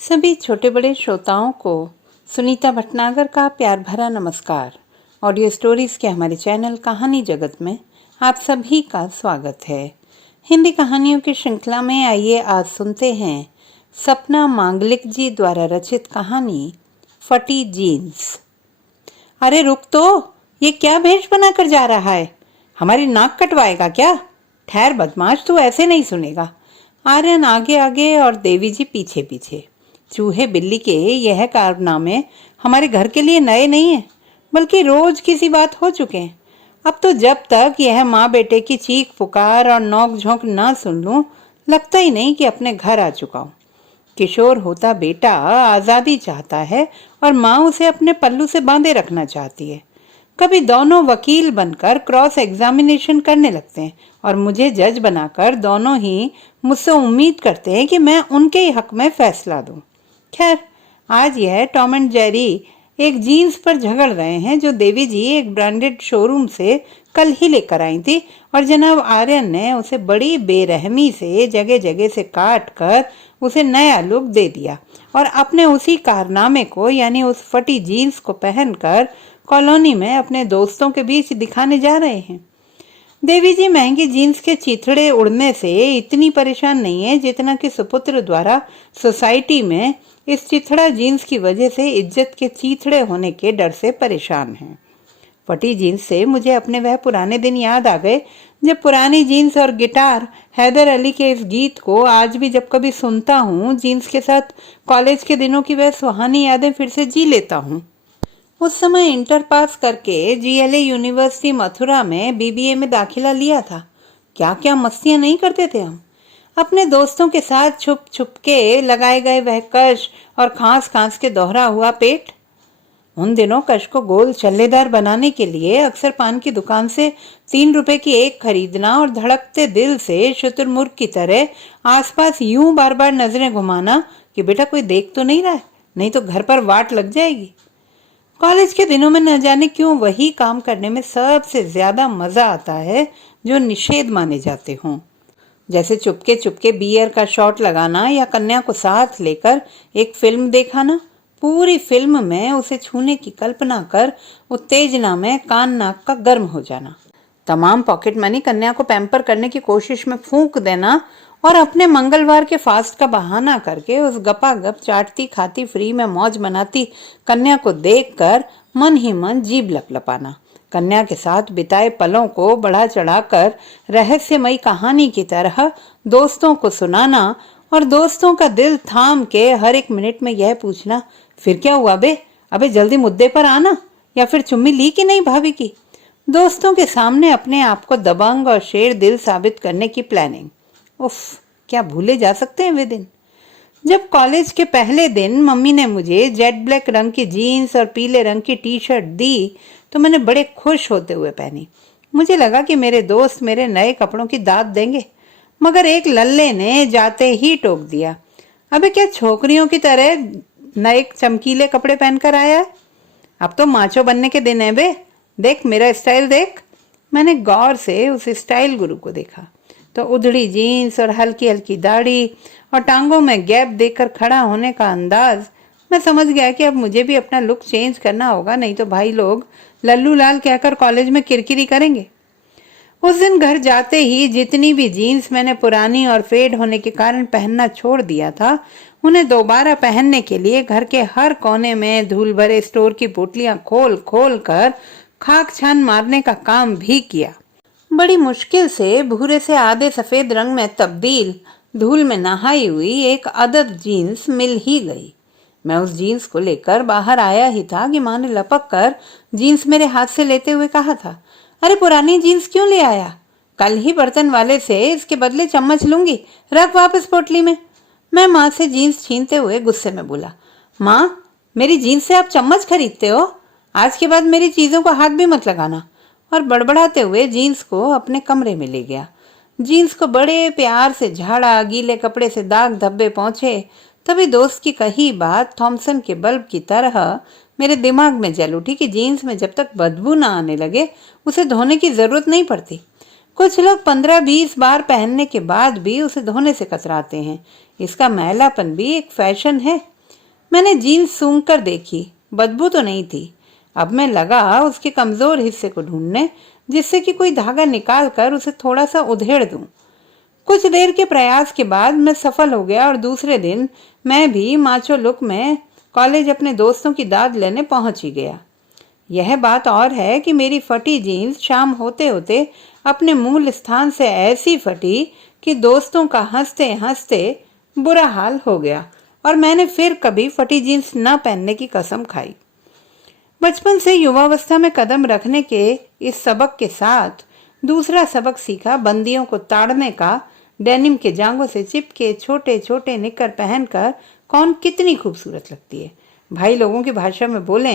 सभी छोटे बड़े श्रोताओं को सुनीता भटनागर का प्यार भरा नमस्कार। ऑडियो स्टोरीज के हमारे चैनल कहानी जगत में आप सभी का स्वागत है। हिंदी कहानियों की श्रृंखला में आइए आज सुनते हैं सपना मांगलिक जी द्वारा रचित कहानी फटी जीन्स। अरे रुक तो, ये क्या भेष बनाकर जा रहा है? हमारी नाक कटवाएगा क्या? ठहर बदमाश, तू ऐसे नहीं सुनेगा। आर्यन आगे आगे और देवी जी पीछे पीछे। चूहे बिल्ली के यह कारनामे हमारे घर के लिए नए नहीं है, बल्कि रोज किसी बात हो चुके हैं। अब तो जब तक यह माँ बेटे की चीख पुकार और नोक झोंक ना सुन लूं, लगता ही नहीं कि अपने घर आ चुका हूँ। किशोर होता बेटा आज़ादी चाहता है और माँ उसे अपने पल्लू से बांधे रखना चाहती है। कभी दोनों वकील बनकर क्रॉस एग्जामिनेशन करने लगते हैं और मुझे जज बनाकर दोनों ही मुझसे उम्मीद करते हैं कि मैं उनके ही हक में फैसला दूं। खैर, आज यह टॉम एंड जेरी एक जीन्स पर झगड़ रहे हैं जो देवी जी एक ब्रांडेड शोरूम से कल ही लेकर आई थी और जनाब आर्यन ने उसे बड़ी बेरहमी से जगह जगह से काट कर उसे नया लुक दे दिया और अपने उसी कारनामे को यानी उस फटी जीन्स को पहनकर कॉलोनी में अपने दोस्तों के बीच दिखाने जा रहे हैं। देवी जी महंगी जीन्स के चीथड़े उड़ने से इतनी परेशान नहीं है जितना कि सुपुत्र द्वारा सोसाइटी में इस चिथड़ा जीन्स की वजह से इज्जत के चीथड़े होने के डर से परेशान हैं। फटी जीन्स से मुझे अपने वह पुराने दिन याद आ गए जब पुरानी जीन्स और गिटार हैदर अली के इस गीत को आज भी जब कभी सुनता हूँ, जीन्स के साथ कॉलेज के दिनों की वह सुहानी यादें फिर से जी लेता हूँ। उस समय इंटर पास करके जीएलए यूनिवर्सिटी मथुरा में बीबीए में दाखिला लिया था। क्या क्या मस्तियां नहीं करते थे हम अपने दोस्तों के साथ। छुप छुप के लगाए गए वह कश और खांस खांस के दोहरा हुआ पेट। उन दिनों कश को गोल छल्लेदार बनाने के लिए अक्सर पान की दुकान से 3 रुपए की एक खरीदना और धड़कते दिल से शुतुरमुर्ग की तरह आसपास यूं बार बार नजरें घुमाना कि बेटा कोई देख तो नहीं रहा है, नहीं तो घर पर वाट लग जाएगी। कॉलेज के दिनों में न जाने क्यों वही काम करने में सबसे ज्यादा मजा आता है जो निषेध माने जाते हों, जैसे चुपके चुपके बियर का शॉट लगाना या कन्या को साथ लेकर एक फिल्म देखाना। पूरी फिल्म में उसे छूने की कल्पना कर उत्तेजना में कान नाक का गर्म हो जाना, तमाम पॉकेट मनी कन्या को पैम्पर करने की कोशिश में फूंक देना और अपने मंगलवार के फास्ट का बहाना करके उस गपागप चाटती खाती फ्री में मौज मनाती कन्या को देखकर मन ही मन जीभ लपलपाना। कन्या के साथ बिताए पलों को बढ़ा चढ़ाकर रहस्यमयी कहानी की तरह दोस्तों को सुनाना और दोस्तों का दिल थाम के हर एक मिनट में यह पूछना, फिर क्या हुआ बे? अबे जल्दी मुद्दे पर आना, या फिर चुम्मी ली कि नहीं भाभी की? दोस्तों के सामने अपने आप को दबंग और शेर दिल साबित करने की प्लानिंग। उफ, क्या भूले जा सकते हैं वे दिन। जब कॉलेज के पहले दिन मम्मी ने मुझे जेट ब्लैक रंग की जीन्स और पीले रंग की टी शर्ट दी तो मैंने बड़े खुश होते हुए पहनी। मुझे लगा कि मेरे दोस्त मेरे नए कपड़ों की दाद देंगे, मगर एक लल्ले ने जाते ही टोक दिया, अबे क्या छोकरियों की तरह नए चमकीले कपड़े पहनकर आया है? अब तो माचो बनने के दिन है बे, देख मेरा स्टाइल देख। मैंने गौर से उस स्टाइल गुरु को देखा तो उधड़ी जीन्स और हल्की हल्की दाढ़ी और टांगों में गैप देकर खड़ा होने का अंदाज, मैं समझ गया कि अब मुझे भी अपना लुक चेंज करना होगा, नहीं तो भाई लोग लल्लू लाल कहकर कॉलेज में किरकिरी करेंगे। उस दिन घर जाते ही जितनी भी जीन्स मैंने पुरानी और फेड होने के कारण पहनना छोड़ दिया था, उन्हें दोबारा पहनने के लिए घर के हर कोने में धूल भरे स्टोर की पोटलियां खोल खोल कर खाक छान मारने का काम भी किया। बड़ी मुश्किल से भूरे से आधे सफेद रंग में तब्दील धूल में नहाई हुई एक अदद जीन्स मिल ही गई। मैं उस जीन्स को लेकर बाहर आया ही था कि माँ ने लपक कर जीन्स मेरे हाथ से लेते हुए कहा था, अरे पुरानी जीन्स क्यों ले आया? कल ही बर्तन वाले से इसके बदले चम्मच लूंगी, रख वापस पोटली में। मैं माँ से जीन्स छीनते हुए गुस्से में बोला, माँ मेरी जीन्स से आप चम्मच खरीदते हो? आज के बाद मेरी चीजों को हाथ भी मत लगाना। और बड़बड़ाते हुए जीन्स को अपने कमरे में ले गया। जीन्स को बड़े प्यार से झाड़ा, गीले कपड़े से दाग धब्बे पहुंचे। तभी दोस्त की कही बात थॉमसन के बल्ब की तरह मेरे दिमाग में जल उठी कि जीन्स में जब तक बदबू ना आने लगे उसे धोने की जरूरत नहीं पड़ती। कुछ लोग 15-20 बार पहनने के बाद भी उसे धोने से कतराते हैं। इसका मैलापन भी एक फैशन है। मैंने जीन्स सूंघ कर देखी, बदबू तो नहीं थी। अब मैं लगा उसके कमजोर हिस्से को ढूंढने, जिससे कि कोई धागा निकाल कर उसे थोड़ा सा उधेड़ दूं। कुछ देर के प्रयास के बाद मैं सफल हो गया और दूसरे दिन मैं भी माचो लुक में कॉलेज अपने दोस्तों की दाद लेने पहुंच ही गया। यह बात और है कि मेरी फटी जीन्स शाम होते होते अपने मूल स्थान से ऐसी फटी कि दोस्तों का हंसते हंसते बुरा हाल हो गया और मैंने फिर कभी फटी जीन्स न पहनने की कसम खाई। बचपन से युवावस्था में कदम रखने के इस सबक के साथ दूसरा सबक सीखा बंदियों को ताड़ने का। डेनिम के जांघों से चिपके छोटे छोटे निक्कर पहनकर कौन कितनी खूबसूरत लगती है। भाई लोगों की भाषा में बोले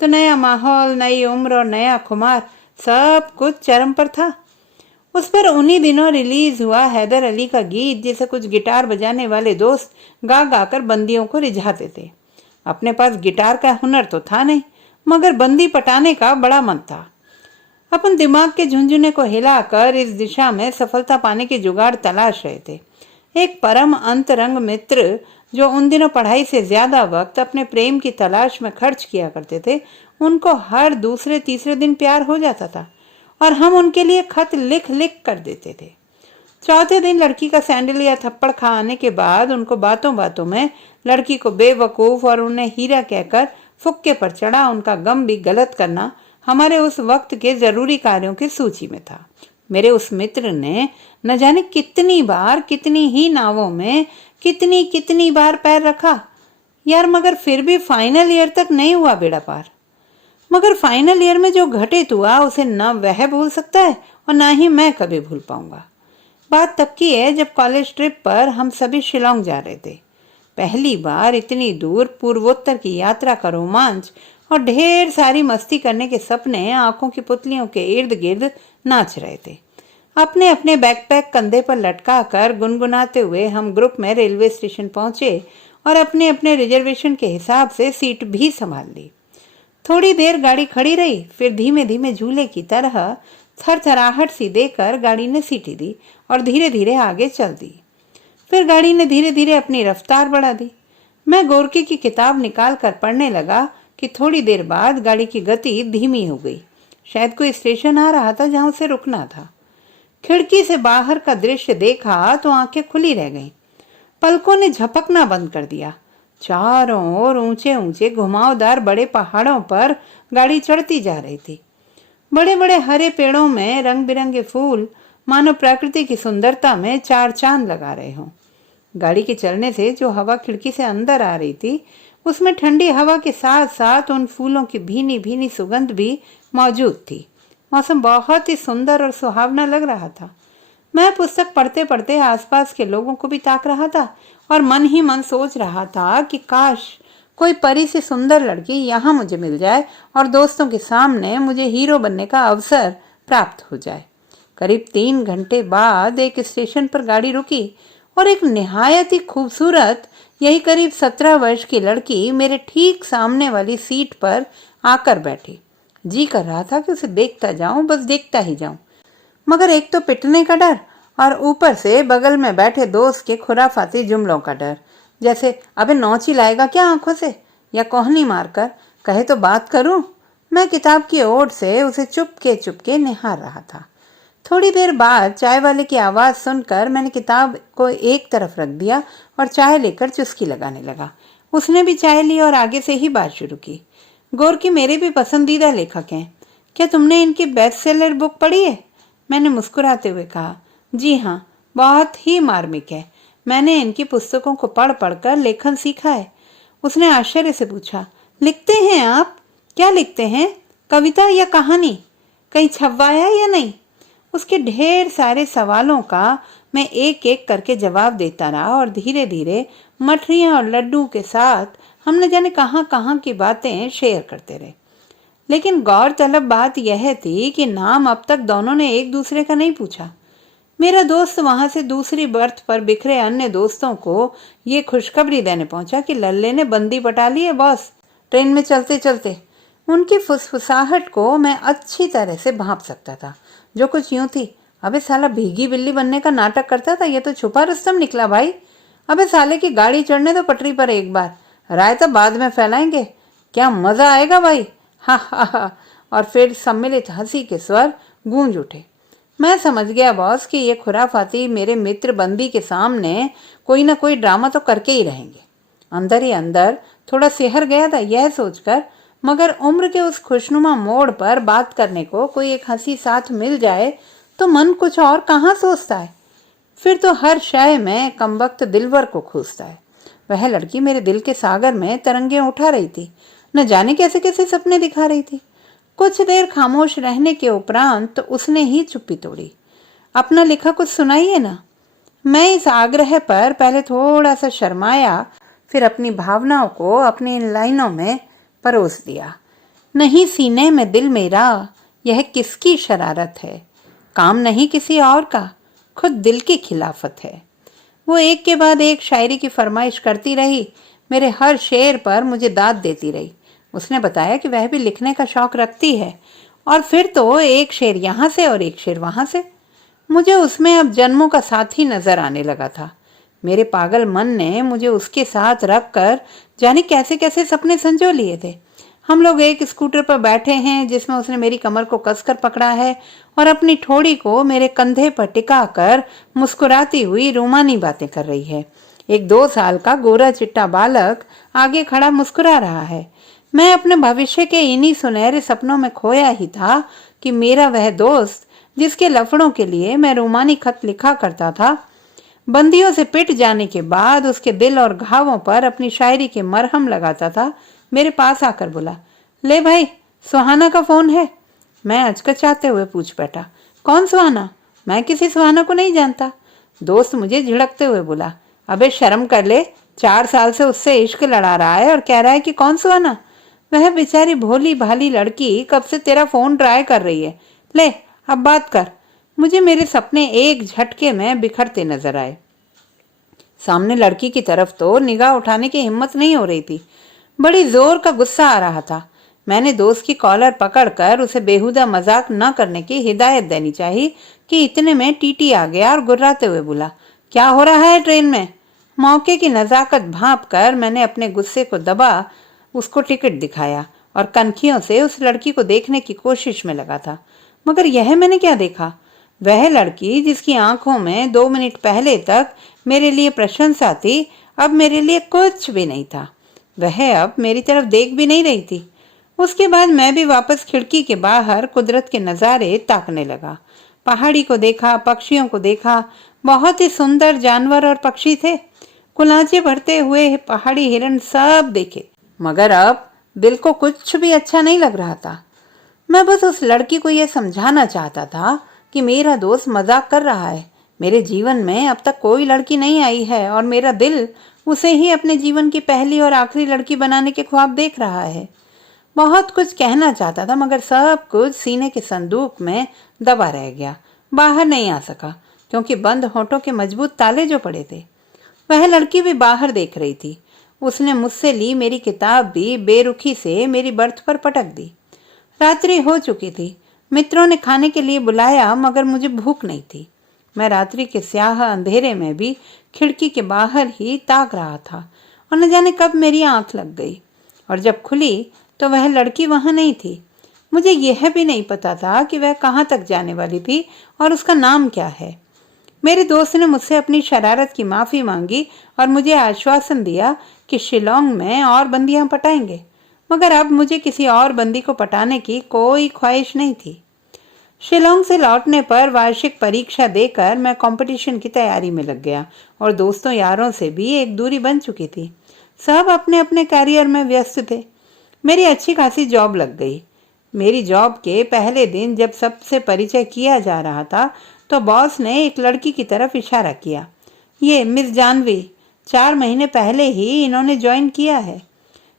तो नया माहौल, नई उम्र और नया खुमार, सब कुछ चरम पर था। उस पर उन्हीं दिनों रिलीज हुआ हैदर अली का गीत, जिसे कुछ गिटार बजाने वाले दोस्त गा गा कर बंदियों को रिझाते थे। अपने पास गिटार का हुनर तो था नहीं, मगर बंदी पटाने का बड़ा मन था। अपन दिमाग के झुंझुने को हिलाकर इस दिशा में सफलता पाने की जुगाड़ तलाश रहे थे। एक परम अंतरंग मित्र जो उन दिनों पढ़ाई से ज्यादा वक्त अपने प्रेम की तलाश में खर्च किया करते थे, उनको हर दूसरे तीसरे दिन प्यार हो जाता था और हम उनके लिए खत लिख लिख कर देते थे। चौथे दिन लड़की का सैंडल या थप्पड़ खाने के बाद उनको बातों बातों में लड़की को बेवकूफ और उन्हें हीरा कहकर फुक्के पर चढ़ा उनका गम भी गलत करना हमारे उस वक्त के जरूरी कार्यों की सूची में था। मेरे उस मित्र ने न जाने कितनी बार कितनी ही नावों में कितनी कितनी बार पैर रखा यार, मगर फिर भी फाइनल ईयर तक नहीं हुआ बेड़ा पार। मगर फाइनल ईयर में जो घटित हुआ उसे न वह भूल सकता है और न ही मैं कभी भूल पाऊंगा। बात तब की है जब कॉलेज ट्रिप पर हम सभी शिलोंग जा रहे थे। पहली बार इतनी दूर पूर्वोत्तर की यात्रा का रोमांच और ढेर सारी मस्ती करने के सपने आंखों की पुतलियों के इर्द गिर्द नाच रहे थे। अपने अपने बैकपैक कंधे पर लटका कर गुनगुनाते हुए हम ग्रुप में रेलवे स्टेशन पहुंचे और अपने अपने रिजर्वेशन के हिसाब से सीट भी संभाल ली। थोड़ी देर गाड़ी खड़ी रही, फिर धीमे धीमे झूले की तरह थरथराहट सी देकर गाड़ी ने सीटी दी और धीरे धीरे आगे चल दी। फिर गाड़ी ने धीरे धीरे अपनी रफ्तार बढ़ा दी। मैं गोरकी की किताब निकाल कर पढ़ने लगा कि थोड़ी देर बाद गाड़ी की गति धीमी हो गई। शायद कोई स्टेशन आ रहा था जहां उसे रुकना था। खिड़की से बाहर का दृश्य देखा तो आंखें खुली रह गईं। पलकों ने झपकना बंद कर दिया। चारों ओर ऊंचे ऊंचे घुमावदार बड़े पहाड़ों पर गाड़ी चढ़ती जा रही थी। बड़े बड़े हरे पेड़ों में रंग बिरंगे फूल मानो प्रकृति की सुंदरता में चार चांद लगा रहे हों। गाड़ी के चलने से जो हवा खिड़की से अंदर आ रही थी, उसमें ठंडी हवा के साथ साथ उन फूलों की भीनी भीनी सुगंध भी मौजूद थी। मौसम बहुत ही सुंदर और सुहावना लग रहा था। मैं पुस्तक पढ़ते पढ़ते आसपास के लोगों को भी ताक रहा था और मन ही मन सोच रहा था कि काश कोई परी से सुंदर लड़की यहाँ मुझे मिल जाए और दोस्तों के सामने मुझे हीरो बनने का अवसर प्राप्त हो जाए। करीब 3 घंटे बाद एक स्टेशन पर गाड़ी रुकी और एक निहायत ही खूबसूरत, यही करीब 17 वर्ष की लड़की मेरे ठीक सामने वाली सीट पर आकर बैठी। जी कर रहा था कि उसे देखता जाऊं, बस देखता ही जाऊं, मगर एक तो पिटने का डर और ऊपर से बगल में बैठे दोस्त के खुराफाती जुमलों का डर, जैसे अबे नौची लाएगा क्या आंखों से, या कोहनी मारकर कहे तो बात करूं। मैं किताब की ओर से उसे चुपके निहार रहा था। थोड़ी देर बाद चाय वाले की आवाज़ सुनकर मैंने किताब को एक तरफ रख दिया और चाय लेकर चुस्की लगाने लगा। उसने भी चाय ली और आगे से ही बात शुरू की। गोरकी मेरे भी पसंदीदा लेखक हैं, क्या तुमने इनकी बेस्ट सेलर बुक पढ़ी है? मैंने मुस्कुराते हुए कहा, जी हाँ, बहुत ही मार्मिक है। मैंने इनकी पुस्तकों को पढ़ पढ़कर लेखन सीखा है। उसने आश्चर्य से पूछा, लिखते हैं आप? क्या लिखते हैं, कविता या कहानी? कहीं छपवाया या नहीं? उसके ढेर सारे सवालों का मैं एक एक करके जवाब देता रहा और धीरे धीरे मठरियाँ और लड्डू के साथ हम न जाने कहाँ कहाँ की बातें शेयर करते रहे। लेकिन गौरतलब बात यह थी कि नाम अब तक दोनों ने एक दूसरे का नहीं पूछा। मेरा दोस्त वहां से दूसरी बर्थ पर बिखरे अन्य दोस्तों को ये खुशखबरी देने पहुंचा कि लल्ले ने बंदी पटा ली है बॉस, ट्रेन में चलते चलते। उनकी फुसफुसाहट को मैं अच्छी तरह से भांप सकता था, जो कुछ यूं थी, अबे साला भीगी बिल्ली बनने का नाटक करता था, ये तो छुपा रुस्तम निकला भाई। अबे साले की गाड़ी चढ़ने दो पटरी पर एक बार, रायता बाद में फैलाएंगे, क्या मजा आएगा भाई। हा हा हा। और फिर सम्मिलित हंसी के स्वर गूंज उठे। मैं समझ गया बॉस कि ये खुराफाती मेरे मित्र बंदी के सामने कोई ना कोई ड्रामा तो करके ही रहेंगे। अंदर ही अंदर थोड़ा सिहर गया था यह सोचकर, मगर उम्र के उस खुशनुमा मोड़ पर बात करने को कोई एक हंसी साथ मिल जाए तो मन कुछ और कहाँ सोचता है। फिर तो हर शय में कमबख्त दिलवर को खूसता है। वह लड़की मेरे दिल के सागर में तरंगे उठा रही थी, न जाने कैसे कैसे सपने दिखा रही थी। कुछ देर खामोश रहने के उपरांत तो उसने ही चुप्पी तोड़ी। अपना लिखा कुछ सुनाइए ना। मैं इस आग्रह पर पहले थोड़ा सा शर्माया, फिर अपनी भावनाओं को अपनी इन लाइनों में परोस दिया। नहीं सीने में दिल मेरा, यह किसकी शरारत है, काम नहीं किसी और का, खुद दिल की खिलाफत है। वो एक के बाद एक शायरी की फरमाइश करती रही, मेरे हर शेर पर मुझे दाद देती रही। उसने बताया कि वह भी लिखने का शौक रखती है, और फिर तो एक शेर यहाँ से और एक शेर वहाँ से। मुझे उसमें अब जन्मों का साथी नजर आने लगा था। मेरे पागल मन ने मुझे उसके साथ रख कर जाने कैसे कैसे सपने संजो लिए थे। हम लोग एक स्कूटर पर बैठे हैं जिसमें उसने मेरी कमर को कसकर पकड़ा है और अपनी ठोड़ी को मेरे कंधे पर टिका कर मुस्कुराती हुई रोमानी बातें कर रही है। एक 2 साल का गोरा चिट्टा बालक आगे खड़ा मुस्कुरा रहा है। मैं अपने भविष्य के इन्हीं सुनहरे सपनों में खोया ही था कि मेरा वह दोस्त, जिसके लफड़ों के लिए मैं रोमानी खत लिखा करता था, बंदियों से पिट जाने के बाद उसके दिल और घावों पर अपनी शायरी के मरहम लगाता था, मेरे पास आकर बोला, ले भाई सुहाना का फोन है। मैं अचकचाते हुए पूछ बैठा, कौन सुहाना? मैं किसी सुहाना को नहीं जानता। दोस्त मुझे झिड़कते हुए बोला, अबे शर्म कर ले, 4 साल से उससे इश्क लड़ा रहा है और कह रहा है कि कौन सुहाना। वह बेचारी भोली भाली लड़की कब से तेरा फोन ट्राई कर रही है, ले अब बात कर। मुझे मेरे सपने एक झटके में बिखरते नजर आए। सामने लड़की की तरफ तो निगाह उठाने की हिम्मत नहीं हो रही थी। बड़ी जोर का गुस्सा आ रहा था। मैंने दोस्त की कॉलर पकड़कर उसे बेहुदा मजाक न करने की हिदायत देनी चाहिए कि इतने में टीटी आ गया और गुर्राते हुए बोला, क्या हो रहा है ट्रेन में? मौके की नजाकत भांप कर मैंने अपने गुस्से को दबा उसको टिकट दिखाया और कनखियों से उस लड़की को देखने की कोशिश में लगा था। मगर यह मैंने क्या देखा? वह लड़की जिसकी आंखों में 2 मिनट पहले तक मेरे लिए प्रशंसा थी, अब मेरे लिए कुछ भी नहीं था। वह अब मेरी तरफ देख भी नहीं रही थी। उसके बाद मैं भी वापस खिड़की के बाहर कुदरत के नज़ारे ताकने लगा। पहाड़ी को देखा, पक्षियों को देखा। बहुत ही सुंदर जानवर और पक्षी थे। कुलांचे भरते हुए पहाड़ी हिरण सब देखे, मगर अब दिल को कुछ भी अच्छा नहीं लग रहा था। मैं बस उस लड़की को यह समझाना चाहता था कि मेरा दोस्त मजाक कर रहा है। मेरे जीवन में अब तक कोई लड़की नहीं आई है और मेरा दिल उसे ही अपने जीवन की पहली और आखिरी लड़की बनाने के ख्वाब देख रहा है। बहुत कुछ कहना चाहता था, मगर सब कुछ सीने के संदूक में दबा रह गया। बाहर नहीं आ सका क्योंकि बंद होठों के मजबूत ताले जो पड़े थे। वह लड़की भी बाहर देख रही थी। उसने मुझसे ली मेरी किताब भी बेरुखी से मेरी बर्थ पर पटक दी। रात्रि हो चुकी थी। मित्रों ने खाने के लिए बुलाया, मगर मुझे भूख नहीं थी। मैं रात्रि के स्याह अंधेरे में भी खिड़की के बाहर ही ताक रहा था और न जाने कब मेरी आंख लग गई, और जब खुली तो वह लड़की वहां नहीं थी। मुझे यह भी नहीं पता था कि वह कहाँ तक जाने वाली थी और उसका नाम क्या है। मेरे दोस्त ने मुझसे अपनी शरारत की माफी मांगी और मुझे आश्वासन दिया कि शिलोंग में और बंदियां पटाएंगे, मगर अब मुझे किसी और बंदी को पटाने की कोई ख्वाहिश नहीं थी। शिलोंग से लौटने पर वार्षिक परीक्षा देकर मैं कंपटीशन की तैयारी में लग गया और दोस्तों यारों से भी एक दूरी बन चुकी थी। सब अपने अपने कैरियर में व्यस्त थे। मेरी अच्छी खासी जॉब लग गई। मेरी जॉब के पहले दिन जब सबसे परिचय किया जा रहा था तो बॉस ने एक लड़की की तरफ इशारा किया, ये मिस जानवी, 4 महीने पहले ही इन्होंने ज्वाइन किया है।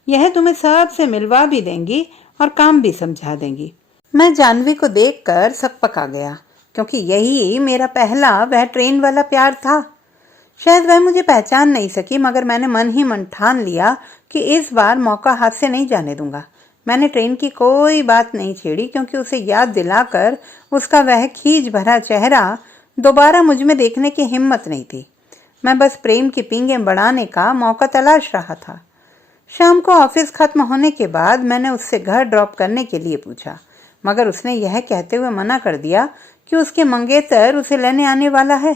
यह तुम्हें सबसे मिलवा भी देंगी और काम भी समझा देंगी। मैं जानवी को देखकर सकपका गया, क्योंकि यही मेरा पहला वह ट्रेन वाला प्यार था। शायद वह मुझे पहचान नहीं सकी, मगर मैंने मन ही मन ठान लिया कि इस बार मौका हाथ से नहीं जाने दूंगा। मैंने ट्रेन की कोई बात नहीं छेड़ी, क्योंकि उसे याद दिलाकर उसका वह खींच भरा चेहरा दोबारा मुझ में देखने की हिम्मत नहीं थी। मैं बस प्रेम की पींगें बढ़ाने का मौका तलाश रहा था। शाम को ऑफिस खत्म होने के बाद मैंने उससे घर ड्रॉप करने के लिए पूछा, मगर उसने यह कहते हुए मना कर दिया कि उसके मंगेतर उसे लेने आने वाला है।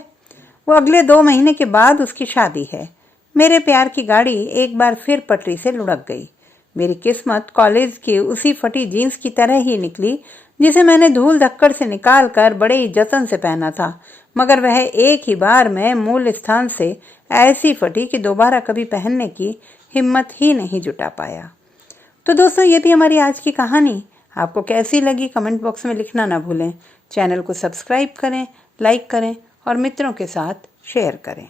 वो अगले 2 महीने के बाद उसकी शादी है। मेरे प्यार की गाड़ी एक बार फिर पटरी से लुढ़क गई। मेरी किस्मत कॉलेज की उसी फटी जीन्स की तरह ही निकली जिसे मैंने धूल धक्कड़ से निकाल कर बड़े ही जतन से पहना था, मगर वह एक ही बार में मूल स्थान से ऐसी फटी कि दोबारा कभी पहनने की हिम्मत ही नहीं जुटा पाया। तो दोस्तों, ये थी हमारी आज की कहानी। आपको कैसी लगी कमेंट बॉक्स में लिखना ना भूलें। चैनल को सब्सक्राइब करें, लाइक करें और मित्रों के साथ शेयर करें।